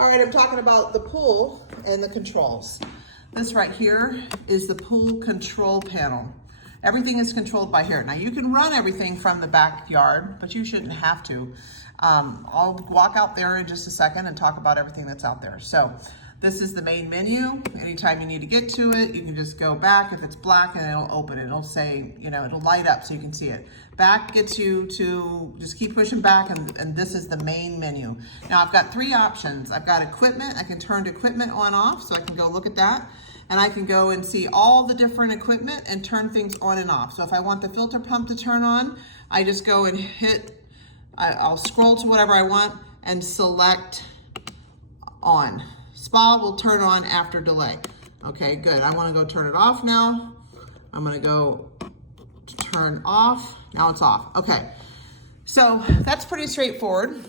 All right, I'm talking about the pool and the controls. This right here is the pool control panel. Everything is controlled by here. Now you can run everything from the backyard, but you shouldn't have to. I'll walk out there in just a second and talk about everything that's out there. So this is the main menu. Anytime you need to get to it, you can just go back. If it's black, and it'll open it. It'll say, you know, it'll light up so you can see it. Back gets you to just keep pushing back, and this is the main menu. Now I've got three options. I've got equipment. I can turn equipment on off, so I can go look at that. And I can go and see all the different equipment and turn things on and off. So if I want the filter pump to turn on, I just go and hit, I'll scroll to whatever I want and select on. Spa will turn on after delay. Okay, good. I want to go turn it off now. I'm going to go to turn off. Now it's off. Okay, so that's pretty straightforward.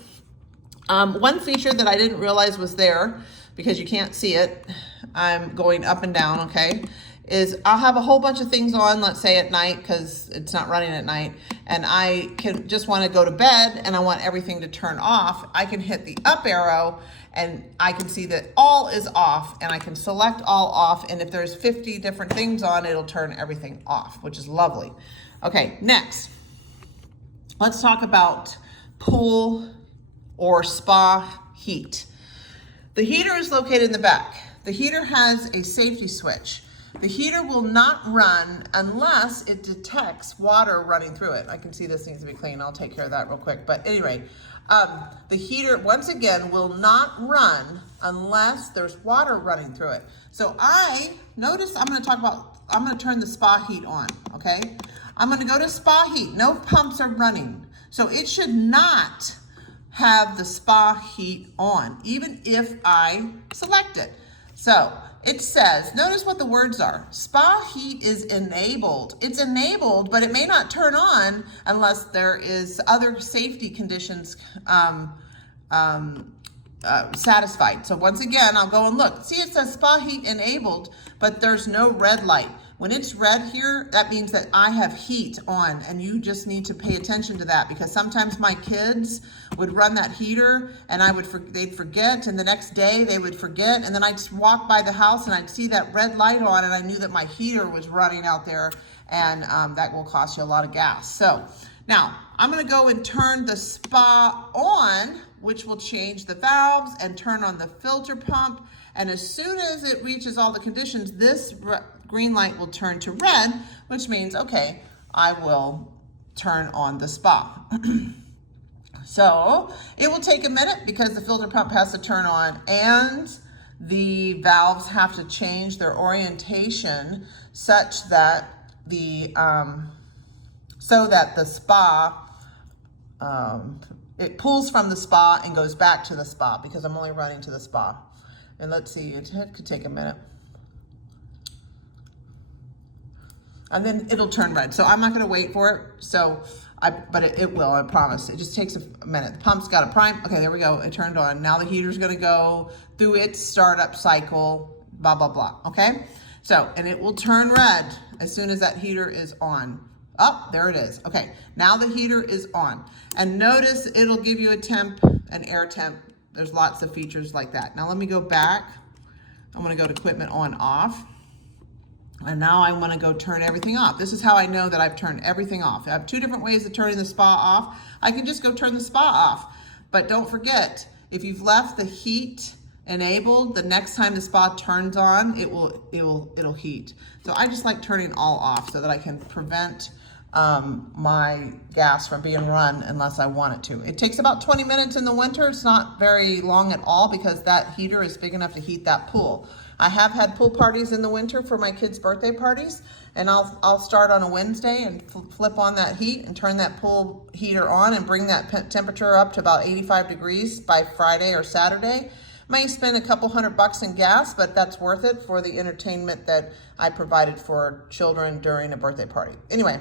One feature that I didn't realize was there, because you can't see it, I'm going up and down, okay, is I'll have a whole bunch of things on, let's say at night, because it's not running at night, and I can just want to go to bed and I want everything to turn off. I can hit the up arrow and I can see that all is off, and I can select all off, and if there's 50 different things on, it'll turn everything off, which is lovely. Okay, next, let's talk about pool or spa heat. The heater is located in the back. The heater has a safety switch. The heater will not run unless it detects water running through it. I can see this needs to be clean. I'll take care of that real quick. But anyway, the heater, once again, will not run unless there's water running through it. So notice I'm going to turn the spa heat on, okay? I'm going to go to spa heat. No pumps are running. So it should not have the spa heat on, even if I select it. So it says, notice what the words are. Spa heat is enabled. It's enabled, but it may not turn on unless there is other safety conditions satisfied. So once again, I'll go and look. See, it says spa heat enabled, but there's no red light. When it's red here, that means that I have heat on, and you just need to pay attention to that, because sometimes my kids would run that heater and they'd forget, and the next day they would forget, and then I'd walk by the house and I'd see that red light on, and I knew that my heater was running out there, and that will cost you a lot of gas. So now I'm going to go and turn the spa on, which will change the valves and turn on the filter pump. And as soon as it reaches all the conditions, this green light will turn to red, which means, okay, I will turn on the spa. So it will take a minute because the filter pump has to turn on and the valves have to change their orientation such that the spa, it pulls from the spa and goes back to the spa, because I'm only running to the spa. And let's see, it could take a minute. And then it'll turn red. So I'm not gonna wait for it. But it will, I promise. It just takes a minute. The pump's got a prime. Okay, there we go, it turned on. Now the heater's gonna go through its startup cycle, blah, blah, blah, okay? So, and it will turn red as soon as that heater is on. Oh, there it is. Okay, now the heater is on. And notice it'll give you a temp, an air temp. There's lots of features like that. Now let me go back. I'm gonna go to equipment on off. And now I wanna go turn everything off. This is how I know that I've turned everything off. I have two different ways of turning the spa off. I can just go turn the spa off. But don't forget, if you've left the heat enabled, the next time the spa turns on, it'll heat. So I just like turning all off so that I can prevent my gas from being run unless I want it to. It takes about 20 minutes in the winter. It's not very long at all because that heater is big enough to heat that pool. I have had pool parties in the winter for my kids' birthday parties, and I'll start on a Wednesday and flip on that heat and turn that pool heater on and bring that temperature up to about 85 degrees by Friday or Saturday. May spend a couple $100 in gas, but that's worth it for the entertainment that I provided for children during a birthday party. Anyway,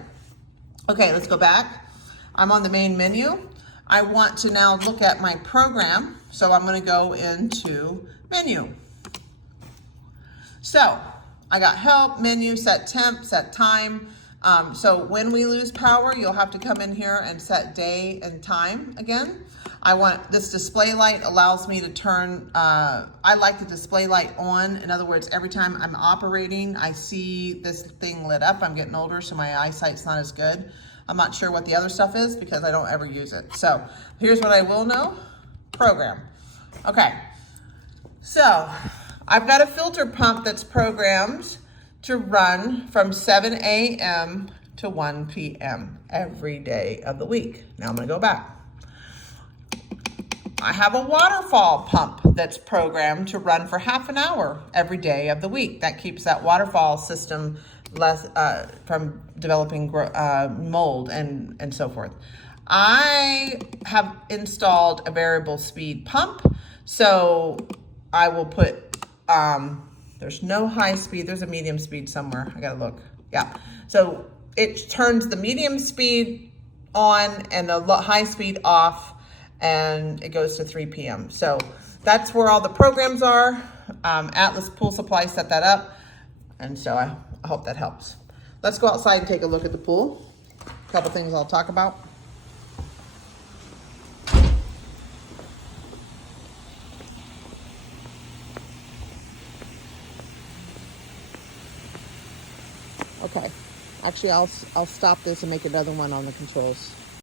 okay, let's go back. I'm on the main menu. I want to now look at my program, so I'm going to go into menu. So I got help, menu, set temp, set time. So when we lose power, you'll have to come in here and set day and time again. I want this display light allows me to turn, I like the display light on. In other words, every time I'm operating, I see this thing lit up. I'm getting older, so my eyesight's not as good. I'm not sure what the other stuff is because I don't ever use it. So here's what I will know, program. Okay, so I've got a filter pump that's programmed to run from 7 a.m. to 1 p.m. every day of the week. Now I'm gonna go back. I have a waterfall pump that's programmed to run for half an hour every day of the week. That keeps that waterfall system less from developing mold and so forth. I have installed a variable speed pump, so I will put, there's no high speed, there's a medium speed somewhere, I gotta look, yeah. So it turns the medium speed on and the high speed off, and it goes to 3 p.m. So that's where all the programs are. Atlas Pool Supply set that up, and so I hope that helps. Let's go outside and take a look at the pool. A couple things I'll talk about. Okay, actually I'll stop this and make another one on the controls.